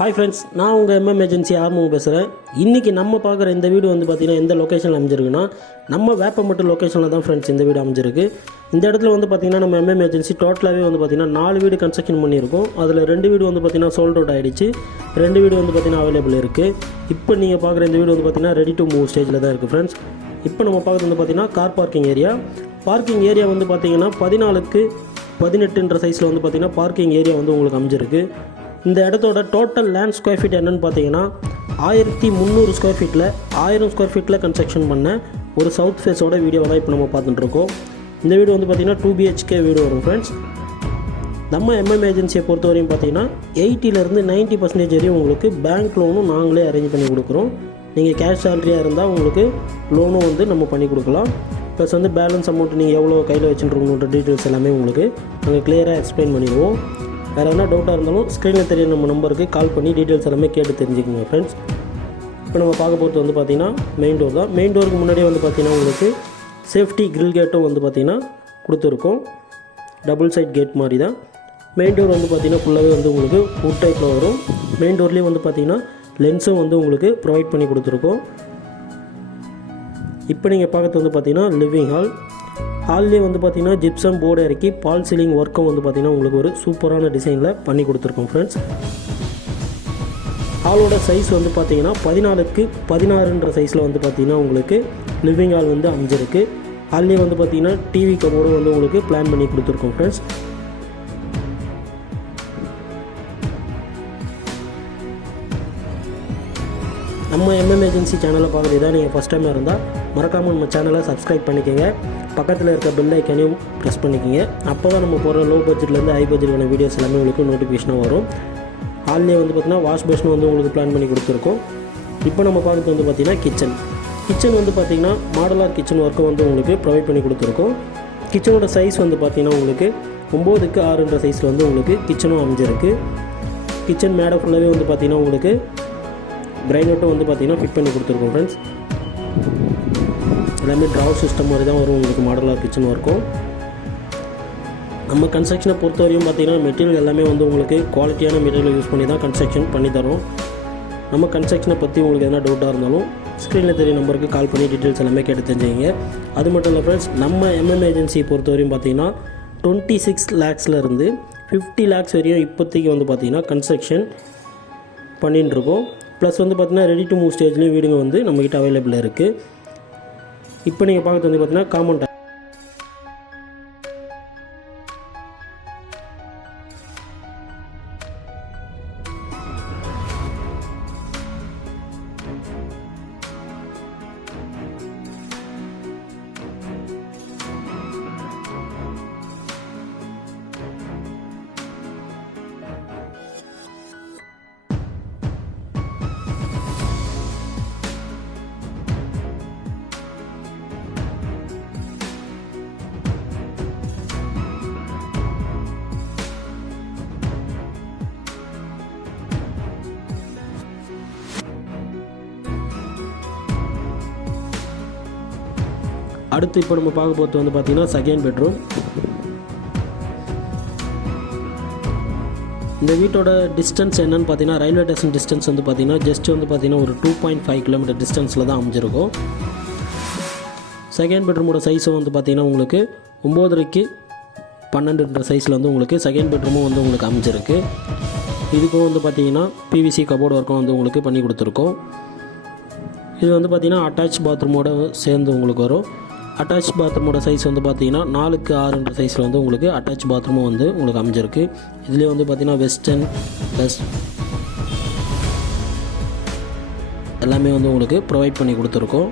Hi friends நான் உங்கள் MM agency ஆர்மம் பேசுகிறேன் இன்றைக்கி நம்ம பார்க்குற இந்த வீடு வந்து பார்த்திங்கன்னா எந்த லொக்கேஷனில் அமைஞ்சிருக்குன்னா நம்ம வேப்பம்பட்டு லொக்கேஷனில் தான் ஃப்ரெண்ட்ஸ் இந்த வீடு அமைஞ்சிருக்கு. இந்த இடத்துல வந்து பார்த்திங்கன்னா நம்ம எம்எம் ஏஜென்சி டோட்டலாகவே வந்து பார்த்திங்கன்னா நாலு வீடு கன்ஸ்ட்ரக்ஷன் பண்ணியிருக்கோம். அதில் ரெண்டு வீடு வந்து பார்த்திங்கன்னா சோல்ட் அவுட் ஆகிடுச்சு ரெண்டு வீடு வந்து பார்த்திங்கன்னா அவைலபிள் இருக்குது இப்போ நீங்கள் பார்க்குற இந்த வீடு வந்து பார்த்திங்கன்னா ரெடி டு மூவ் ஸ்டேஜில் தான் இருக்குது ஃப்ரெண்ட்ஸ் இப்போ நம்ம பார்க்குறது வந்து பார்த்திங்கன்னா car parking area parking area வந்து பார்த்திங்கன்னா பதினாலுக்கு பதினெட்டுன்ற சைஸில் வந்து பார்த்திங்கன்னா பார்க்கிங் ஏரியா வந்து உங்களுக்கு அமைஞ்சிருக்கு. இந்த இடத்தோட டோட்டல் லேண்ட் ஸ்கொயர் ஃபீட் என்னன்னு பார்த்தீங்கன்னா ஆயிரத்தி முந்நூறு ஸ்கொயர் ஃபீட்டில் ஆயிரம் ஸ்கொயர் ஃபீட்டில் கன்ஸ்ட்ரக்ஷன் பண்ண ஒரு சவுத் ஃபேஸோட வீடியோவை தான் இப்போ நம்ம பார்த்துட்டுருக்கோம் இந்த வீடு வந்து பார்த்திங்கன்னா டூ பிஹெச்கே வீடு வரும் ஃப்ரெண்ட்ஸ் நம்ம எம்எம் ஏஜென்சியை பொறுத்த வரையும் பார்த்தீங்கன்னா எயிட்டிலேருந்து நைன்ட்டி பர்சன்டேஜ் வரையும் உங்களுக்கு பேங்க் லோனும் நாங்களே அரேஞ்ச் பண்ணி கொடுக்குறோம். நீங்கள் கேஷ் சேலரியாக இருந்தால் உங்களுக்கு லோனும் வந்து நம்ம பண்ணி கொடுக்கலாம். ப்ளஸ் வந்து பேலன்ஸ் அமௌண்ட் நீங்கள் எவ்வளோ கையில் வச்சுருக்கோன்ற டீட்டெயில்ஸ் எல்லாமே உங்களுக்கு நாங்கள் கிளியராக எக்ஸ்பிளைன் பண்ணிடுவோம். வேறு எதனா டவுட்டாக இருந்தாலும் ஸ்க்ரீனில் தெரிய நம்ம நம்பருக்கு கால் பண்ணி டீட்டெயில்ஸ் எல்லாமே கேட்டு தெரிஞ்சுக்கோங்க ஃப்ரெண்ட்ஸ் இப்போ நம்ம பார்க்க போகிறது வந்து பார்த்திங்கன்னா மெயின் டோர் தான். மெயின் டோருக்கு முன்னாடியே வந்து பார்த்திங்கன்னா உங்களுக்கு சேஃப்டி கிரில் கேட்டும் வந்து பார்த்திங்கன்னா கொடுத்துருக்கோம். டபுள் சைட் கேட் மாதிரி தான். மெயின் டோர் வந்து பார்த்திங்கன்னா ஃபுல்லாகவே வந்து உங்களுக்கு வுட் டைப்பில் வரும். மெயின் டோர்லேயும் வந்து பார்த்திங்கன்னா லென்ஸும் வந்து உங்களுக்கு ப்ரொவைட் பண்ணி கொடுத்துருக்கோம். இப்போ நீங்கள் பார்க்கறது வந்து பார்த்திங்கன்னா லிவிங் ஹால் ஹால்லேயே வந்து பார்த்திங்கன்னா ஜிப்சம் போர்டு இறக்கி பால் சீலிங் ஒர்க்கும் வந்து பார்த்திங்கன்னா உங்களுக்கு ஒரு சூப்பரான டிசைனில் பண்ணி கொடுத்துருக்கோம் ஃப்ரெண்ட்ஸ் ஹாலோட சைஸ் வந்து பார்த்தீங்கன்னா பதினாலுக்கு பதினாறுன்ற சைஸில் வந்து பார்த்தீங்கன்னா உங்களுக்கு லிவிங் ஹால் வந்து அமைஞ்சிருக்கு ஹால்லேயே வந்து பார்த்தீங்கன்னா டிவி கபோர்டும் வந்து உங்களுக்கு பிளான் பண்ணி கொடுத்துருக்கோம் ஃப்ரெண்ட்ஸ் நம்ம எம்எம் ஏஜென்சி சேனலை பார்க்குறது இதான் நீங்கள் ஃபஸ்ட் டைம் இருந்தால் மறக்காமல் நம்ம சேனலை சப்ஸ்கிரைப் பண்ணிக்கோங்க. பக்கத்தில் இருக்க பெல் ஐக்கனையும் ப்ரெஸ் பண்ணிக்கோங்க. அப்போ தான் நம்ம போகிற லோ பட்ஜெட்லேருந்து ஹை பட்ஜெட்டான வீடியோஸ் எல்லாமே உங்களுக்கு நோட்டிஃபிகேஷனாக வரும். ஹால்லேயே வந்து பார்த்திங்கன்னா வாஷ் பேஷன் வந்து உங்களுக்கு பிளான் பண்ணி கொடுத்துருக்கோம். இப்போ நம்ம பார்க்குறது வந்து பார்த்திங்கன்னா கிச்சன் கிச்சன் வந்து பார்த்திங்கன்னா மாடலார் கிச்சன் ஒர்க்கும் வந்து உங்களுக்கு ப்ரொவைட் பண்ணி கொடுத்துருக்கோம். கிச்சனோட சைஸ் வந்து பார்த்திங்கன்னா உங்களுக்கு ஒம்போதுக்கு ஆறுன்ற சைஸில் வந்து உங்களுக்கு கிச்சனும் அமைஞ்சிருக்கு. கிச்சன் மேடை ஃபுல்லாகவே வந்து பார்த்திங்கன்னா உங்களுக்கு பிரைனோட்டும் வந்து பார்த்திங்கன்னா ஃபிட் பண்ணி கொடுத்துருக்கோம் ஃப்ரெண்ட்ஸ் எல்லாமே ட்ராவல் சிஸ்டம் மாதிரி தான் வரும். உங்களுக்கு மாடலாக கிச்சன் இருக்கும் நம்ம கன்ஸ்ட்ரக்ஷனை பொறுத்த வரையும் பார்த்தீங்கன்னா மெட்டீரியல் எல்லாமே வந்து உங்களுக்கு குவாலிட்டியான மெட்டீரியல் யூஸ் பண்ணி தான் கன்ஸ்ட்ரக்ஷன் பண்ணி தரோம் நம்ம கன்ஸ்ட்ரக்ஷனை பற்றி உங்களுக்கு எதனா டவுட்டாக இருந்தாலும் ஸ்க்ரீனில் தெரிய நம்பருக்கு கால் பண்ணி டீட்டெயில்ஸ் எல்லாமே கேட்டு தெரிஞ்சுங்க அது மட்டும் இல்லை ஃப்ரெண்ட்ஸ் நம்ம எம்எம் ஏஜென்சியை பொறுத்த வரையும் பார்த்தீங்கன்னா டுவெண்ட்டி சிக்ஸ் லேக்ஸ்லேருந்து ஃபிஃப்டி லேக்ஸ் வரையும் இப்போதைக்கு வந்து பார்த்தீங்கன்னா கன்ஸ்ட்ரக்ஷன் பண்ணின்னுருக்கோம் ப்ளஸ் வந்து பார்த்திங்கன்னா ரெடி டு மூவ் ஸ்டேஜ்லேயும் வீடுங்க வந்து நம்மக்கிட்ட அவைலபிளாக இருக்குது இப்போ நீங்கள் பார்க்குறது வந்து பார்த்திங்கன்னா காமன் அடுத்து இப்போ நம்ம பார்க்க போகிறது வந்து பார்த்திங்கன்னா செகண்ட் பெட்ரூம் இந்த வீட்டோட டிஸ்டன்ஸ் என்னன்னு பார்த்தீங்கன்னா ரயில்வே ஸ்டேஷன் டிஸ்டன்ஸ் வந்து பார்த்தீங்கன்னா ஜஸ்ட் வந்து பார்த்தீங்கன்னா ஒரு டூ பாயிண்ட் ஃபைவ் கிலோமீட்டர் டிஸ்டன்ஸில் தான் அமைஞ்சிருக்கும். செகண்ட் பெட்ரூமோட சைஸும் வந்து பார்த்தீங்கன்னா உங்களுக்கு ஒம்போதரைக்கு பன்னெண்டுன்ற சைஸில் வந்து உங்களுக்கு செகண்ட் பெட்ரூமும் வந்து உங்களுக்கு அமைஞ்சிருக்கு. இதுக்கும் வந்து பார்த்தீங்கன்னா பிவிசி கபோர்டு ஒர்க்கும் வந்து உங்களுக்கு பண்ணி கொடுத்துருக்கோம். இது வந்து பார்த்தீங்கன்னா அட்டாச் பாத்ரூமோட சேர்ந்து உங்களுக்கு வரும். அட்டாச் பாத்ரூமோட சைஸ் வந்து பார்த்தீங்கன்னா நாலுக்கு ஆறுன்ற சைஸில் வந்து உங்களுக்கு அட்டாச் பாத்ரூமும் வந்து உங்களுக்கு அமைஞ்சிருக்கு. இதுலேயே வந்து பார்த்தீங்கன்னா வெஸ்டர்ன் ப்ளஸ் எல்லாமே வந்து உங்களுக்கு ப்ரொவைட் பண்ணி கொடுத்துருக்கோம்.